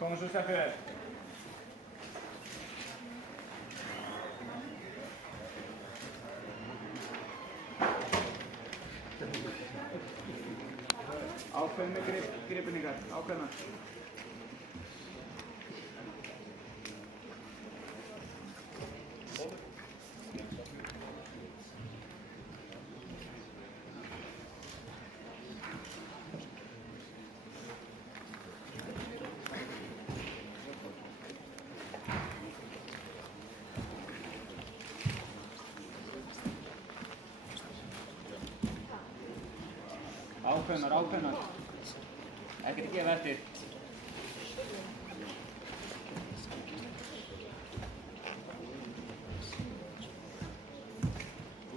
Koma svo stelpur. Ákveðin með gripin ykkar, ákveðna. Ákveðnar. Ekkert að gefa eftir.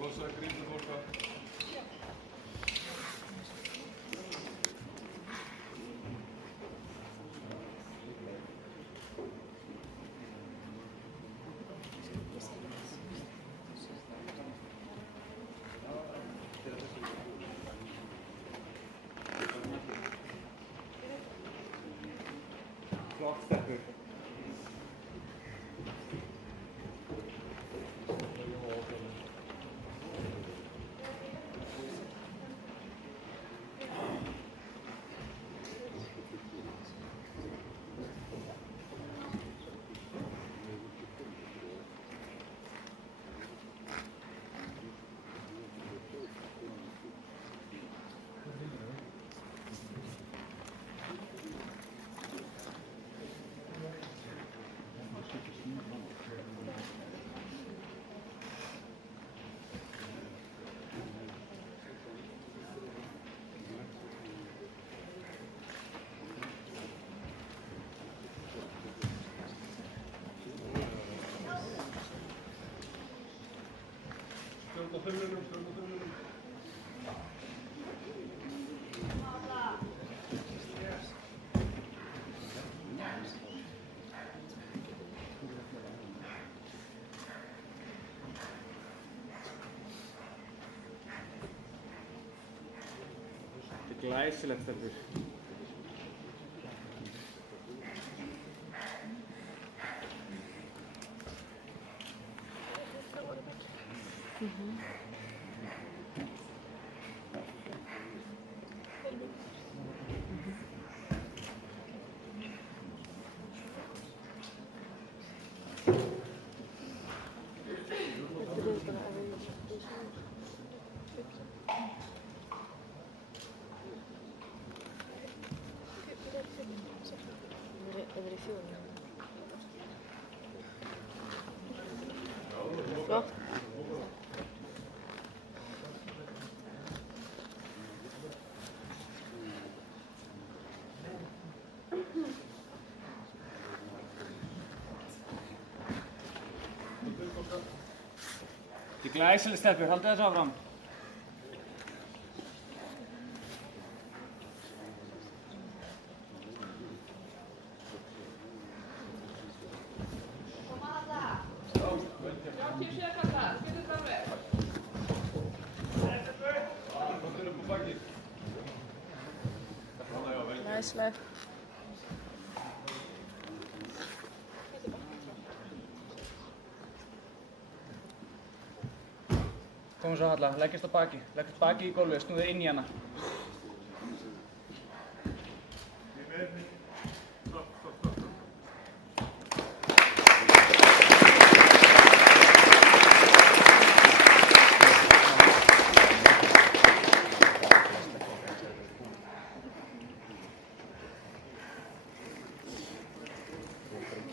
Losa grímur fólka. Flott stelpur. Stjórn á 5 minútum. Þetta er glæsilegt stelpur. Flott. Þetta er glæsilegt stelpur, haldið þessu áfram. Glæsilegt. Komum svo Halla, leggjast á baki. Leggjast baki í gólfið, snúðið inn í hana.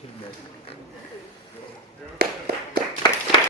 Kynnes.